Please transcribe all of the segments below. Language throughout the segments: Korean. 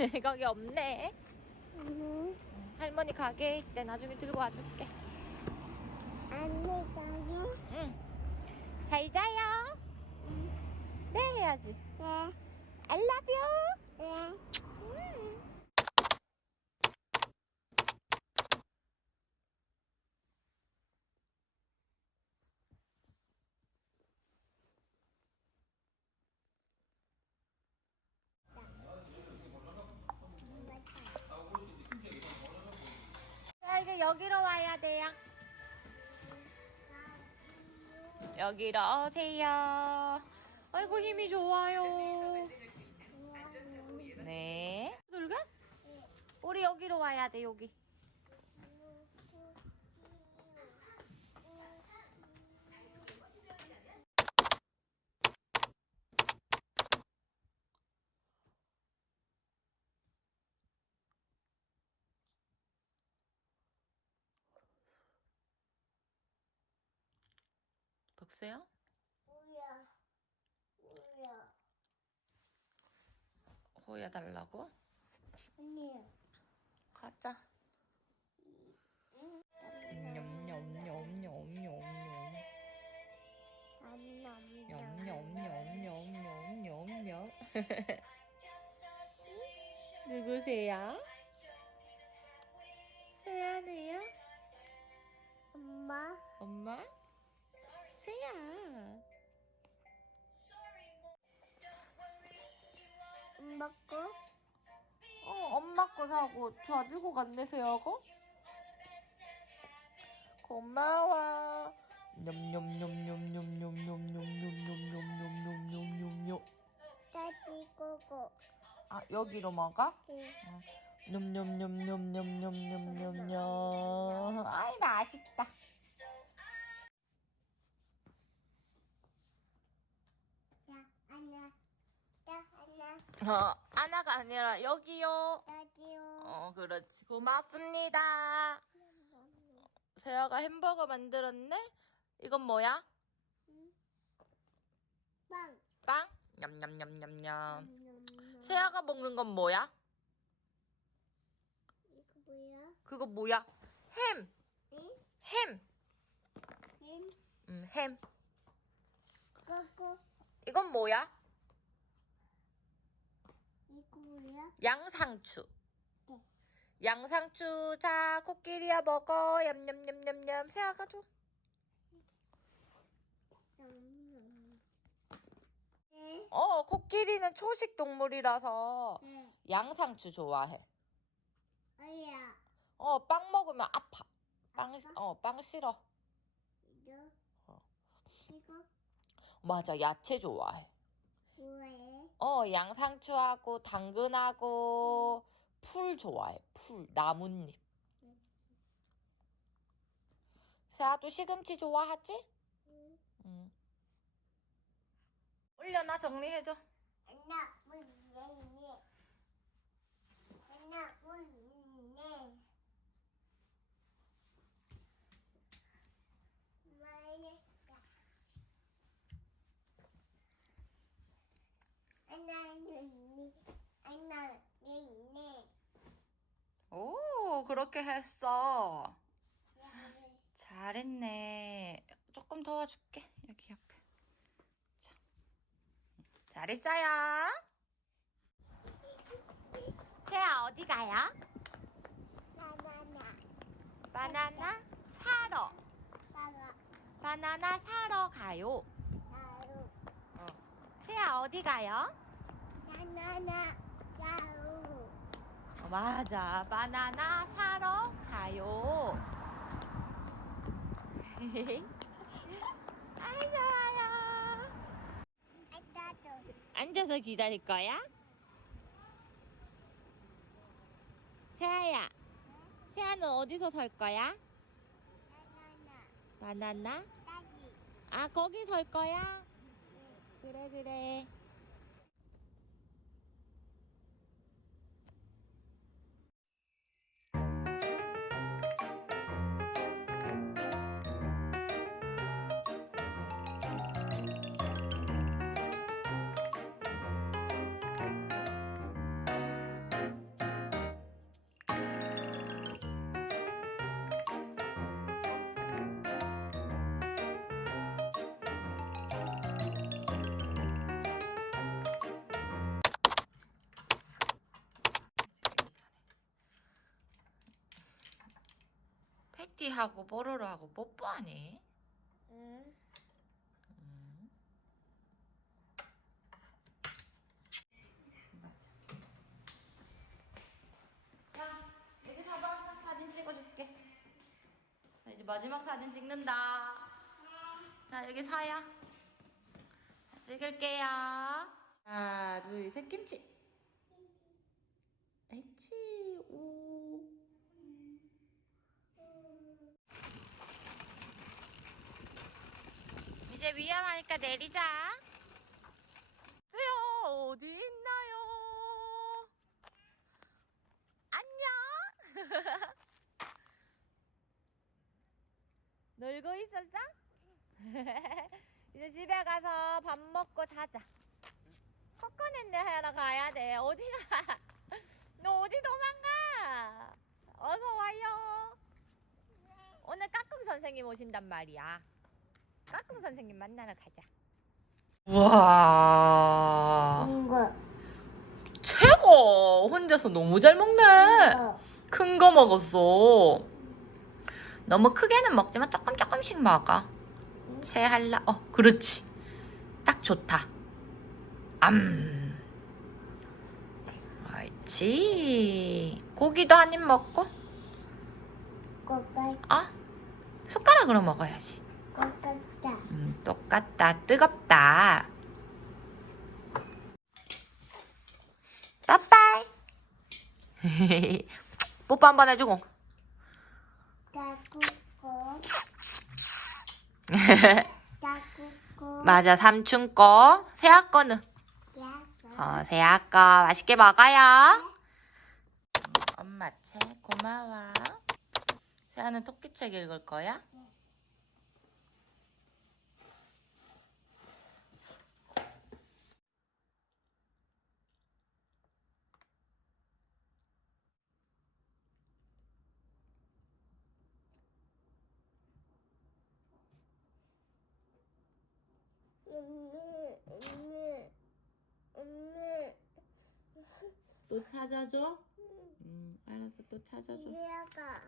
떼아딘발? 거기 없네. 음, 할머니 가게에 있대. 나중에 들고 와줄게. 안내가요. 응. 잘 자요. 네 해야지. 네, I love you. 네. 자, 이제 여기로 와야 돼요. 여기로 오세요. 아이고 힘이 좋아요. 네. 놀게? 우리 여기로 와야 돼 여기. 덕세요? 뭐야? 뭐야? 호야 달라고? 아니, 가자. 냠냠냠냠냠냠. 남남남. 냠냠냠냠냠냠. 누구세요? 거 사고 저 들고 갔네, 세야가? 고마워. 냠냠냠냠냠냠냠냠냠냠냠냠냠냠. 따지 고고. 아, 여기로 먹어? 응. 냠냠냠냠냠냠냠냠. 아이, 맛있다. 야, 하나. 야, 하나. 어, 하나가 아니라 여기요. 따지요. 어, 그렇지. 고맙습니다. 세아가 햄버거 만들었네? 이건 뭐야? 빵. 빵? 냠냠냠냠냠. 음, 세아가 먹는 건 뭐야? 이거 뭐야? 그거 뭐야? 햄! 응? 햄! 햄? 음, 햄. 고고. 이건 뭐야? 이거 뭐야? 양상추. 네. 양상추. 자, 코끼리야 먹어. 얌얌얌얌얌. 세아가 줘. 음. 네. 어, 코끼리는 초식 동물이라서 네. 양상추 좋아해. 어야. 어, 빵 먹으면 아파. 빵, 아파? 어, 빵 싫어. 이거. 어. 이거 맞아, 야채 좋아해. 뭐해? 어, 양상추하고 당근하고 풀 좋아해. 풀, 나뭇잎. 응. 세아도 시금치 좋아하지? 응. 응. 올려놔, 정리해줘. 하나 물네. 하나 물네. 말했다. 하나 물네. 물네. 오, 그렇게 했어. 잘했네. 조금 도와줄게. 여기 옆에. 자. 잘했어요. 세아, 어디 가요? 바나나. 바나나 사러. 바가 바나나 사러 가요. 가루. 어. 세아, 어디 가요? 바나나 가루. 어, 맞아. 바나나 사러 가요. 아이, 좋아요. 앉아서 기다릴 거야? 세아야, 세아는 어디서 설 거야? 바나나. 바나나? 따지. 아, 거기 설 거야? 그래, 그래. 하고 뽀로로 하고 뽀뽀하네. 응. 음. 맞아. 야, 여기 사봐. 사진 찍어줄게. 자, 이제 마지막 사진 찍는다. 자, 여기 사야. 자, 찍을게요. 하나, 둘, 셋, 김치. 옳지, 우. 이제 위험하니까 내리자. 세요 어디 있나요? 안녕. 놀고 있었어? 이제 집에 가서 밥 먹고 자자. 코코넷 하러 가야 돼. 어디가? 너 어디 도망가? 어서 와요. 오늘 까꿍 선생님 오신단 말이야. 까꿍 선생님 만나러 가자. 우와. 이거. 최고! 혼자서 너무 잘 먹네. 이거. 큰 거 먹었어. 너무 크게는 먹지만 조금 조금씩 먹어. 채할라. 어, 그렇지. 딱 좋다. 암. 옳지. 고기도 한 입 먹고. 꼬까, 어? 숟가락으로 먹어야지. 꼬 까다. 음, 똑같다. 뜨겁다. 빠빠이. 뽀뽀 한 번 해주고. 맞아, 삼촌 거. 세아 거는. 어, 세아 거. 맛있게 먹어요. 엄마 책 고마워. 세아는 토끼 책 읽을 거야? 엄마, 엄마, 엄마. 또 찾아줘? 응, 알았어. 또 찾아줘. 야가.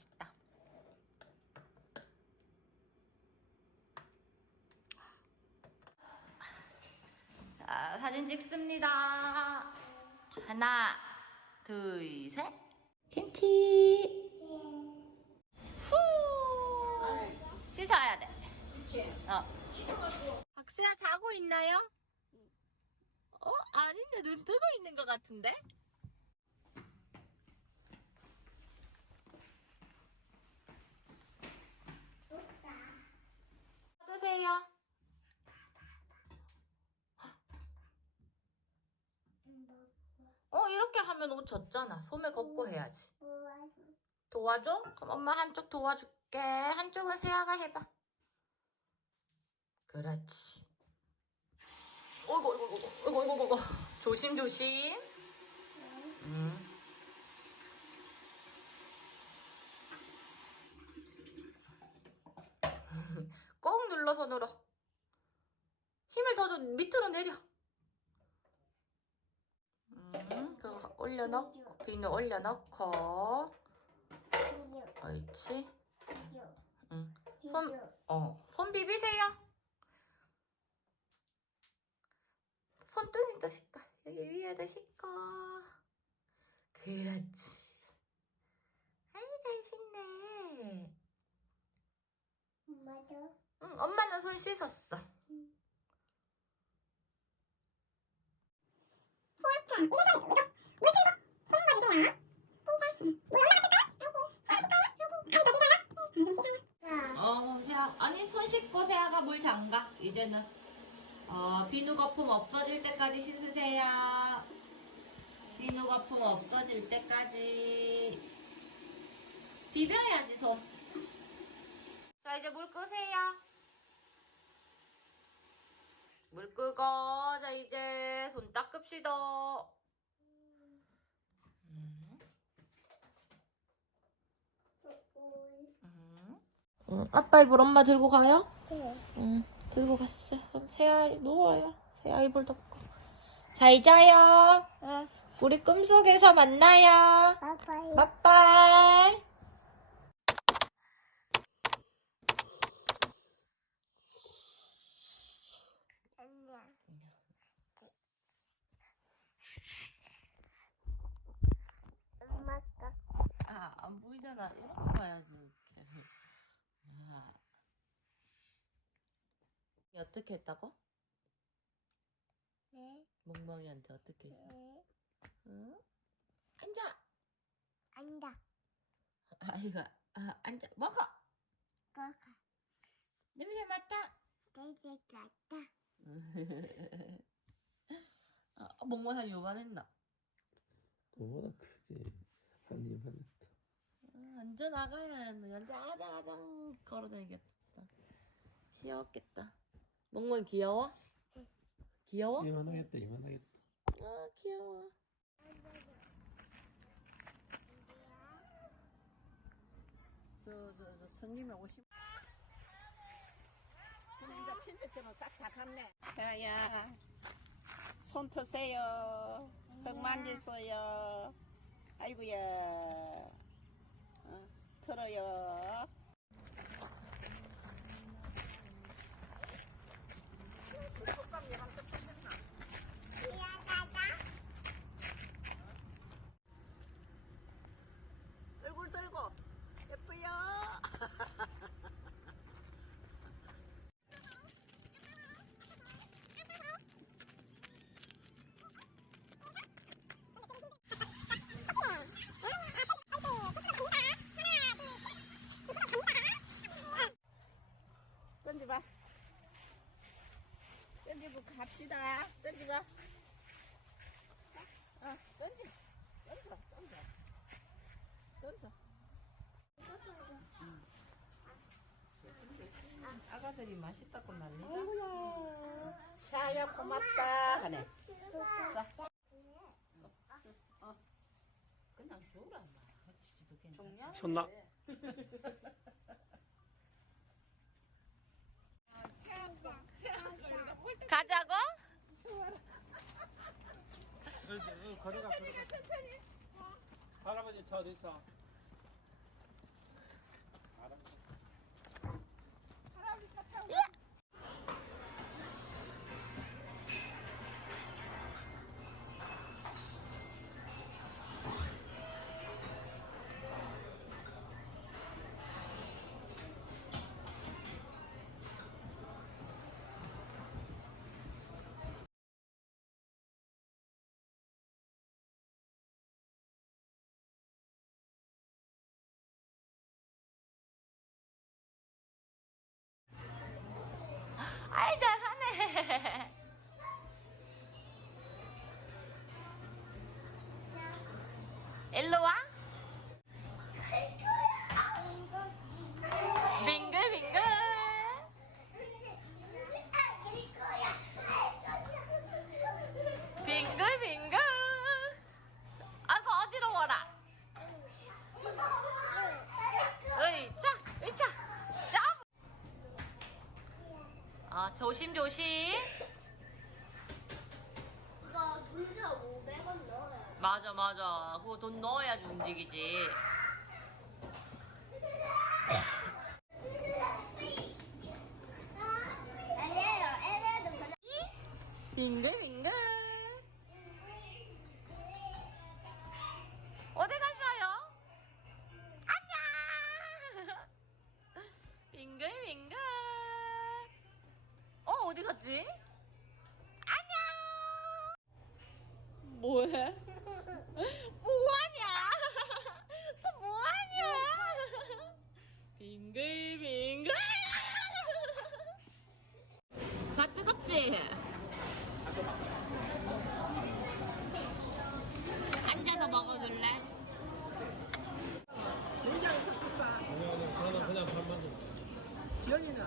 맛있다. 자, 사진 찍습니다. 하나, 둘, 셋. 김치. 후. 씻어야 돼. 어. 박수야 자고 있나요? 어? 아닌데 눈 뜨고 있는 것 같은데? 드세요. 어 이렇게 하면 옷 젖잖아. 소매 걷고 해야지. 도와줘? 그럼 엄마 한쪽 도와줄게. 한쪽은 세아가 해봐. 그렇지. 어이구, 어이구, 어이구, 어이구, 어이구, 어이구. 조심, 조심. 음. 꼭 눌러 손으로. 힘을 더 줘. 밑으로 내려. 음, 그거 올려놓고, 비누 올려놓고. 옳지. 응. 손, 어, 손 비비세요. 손등에도 씻고, 여기 위에도 씻고. 그렇지. 아이, 잘 씻네. 엄마도 응, 엄마는 손 씻었어. 어, 세아, 아니 손 씻고 세아가 물 잠가. 이제는 어, 비누 거품 없어질 때까지 씻으세요. 비누 거품 없어질 때까지 비벼야지 손. 자 이제 물 끄세요. 물 끄고 자 이제 손 닦읍시다. 음. 음. 응, 아빠 이불 엄마 들고 가요? 응, 들고 갔어. 그럼 세아 누워요. 세아 이불 덮고. 잘 자요. 우리 꿈속에서 만나요. 아빠이 빠빠이. 안녕 엄마가 아, 안 보이잖아. 이렇게 봐야지. 이렇게. 아. 어떻게 했다고? 네, 멍멍이한테 어떻게 했어? 네, 응? 앉아. 안다 아이가 아, 앉아. 먹어. 거가 냄새 맡아. 돼지 같다 아, 멍멍이 요만 했나? 그거보다 크지. 한 입만 했다. 아, 완전 아가야. 완전 아장아장 걸어다니겠다. 귀여웠겠다. 멍멍이 귀여워? 귀여워? 이만하겠다, 이만하겠다. 아 귀여워. 저 저 저 손님이 오십. 그러니까 친척들은 싹 다 갔네. 야야, 손 트세요. 흙 만지세요. 아이고야, 어, 틀어요. 얼굴 들고 예쁘요. 던져봐. 던지고 갑시다. 던져봐. 어, 던지. 던져, 던져. 던져. 아가들이 맛있다고 난리. 아이고야. 샤야 고맙다 하네. 자. 어. 그냥. 종량. 손나. 가자고? 걸어가, 걸어가. 할아버지 저 어디 있어? 일로 와. 빙글 빙글. 돈 넣어야지 움직이지. 빙글빙글. 어디 갔어요? 안녕. 빙글빙글. 어 어디 갔지? 안녕. 뭐해? 뭐하냐? 또 뭐하냐? 빙글빙글. 다 뜨겁지? 앉아서 먹어줄래? 아니 아니 저는 그냥 밥만 좀. 지연이는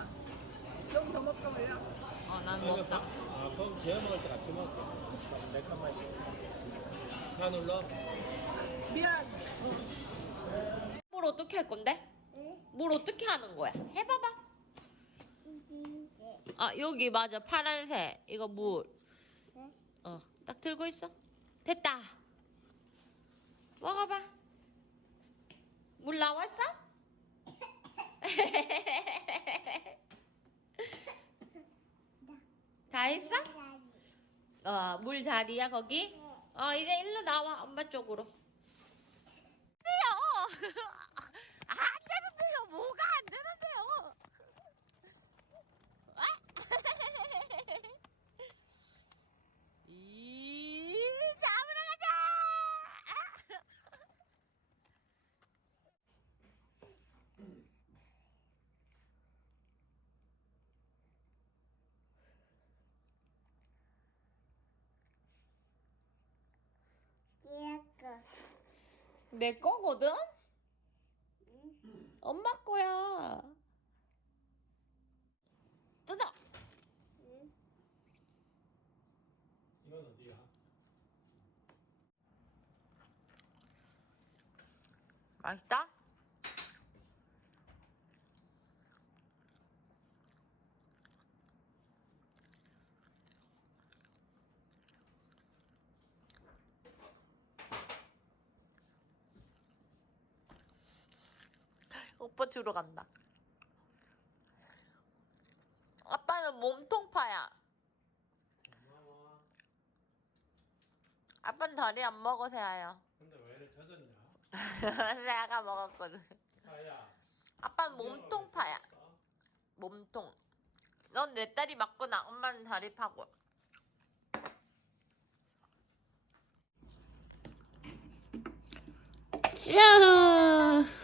좀 더 먹고 올려. 어, 난 아니, 먹다. 밥- 지혜 먹을 때 같이 먹을게. 내 칸만. 다 눌러. 미안. 뭘 어떻게 할 건데? 뭘 어떻게 하는 거야? 해봐봐. 아 여기 맞아 파란색 이거 물. 네? 어딱 들고 있어. 됐다. 먹어봐. 물 나왔어? 다 했어? 어, 물 자리야 거기? 어, 이제 일로 나와 엄마 쪽으로. 돼요. 안 되는데요. 뭐가 안 되는데요? 아? 이 잡으러 가자. 아. 이거. 내 거거든? 엄마 거야. 뜯어. 이건 어디야? 맛있다? 오빠 주러 간다. 아빠는 몸통파야. 고마워. 아빠는 다리 안 먹어, 세아야. 근데 왜 이래 젖었냐? 세아가 먹었거든. 아야. 아빠는 몸통파야. 몸통. 넌내 다리 맞구나. 엄마는 다리 파고. 짠!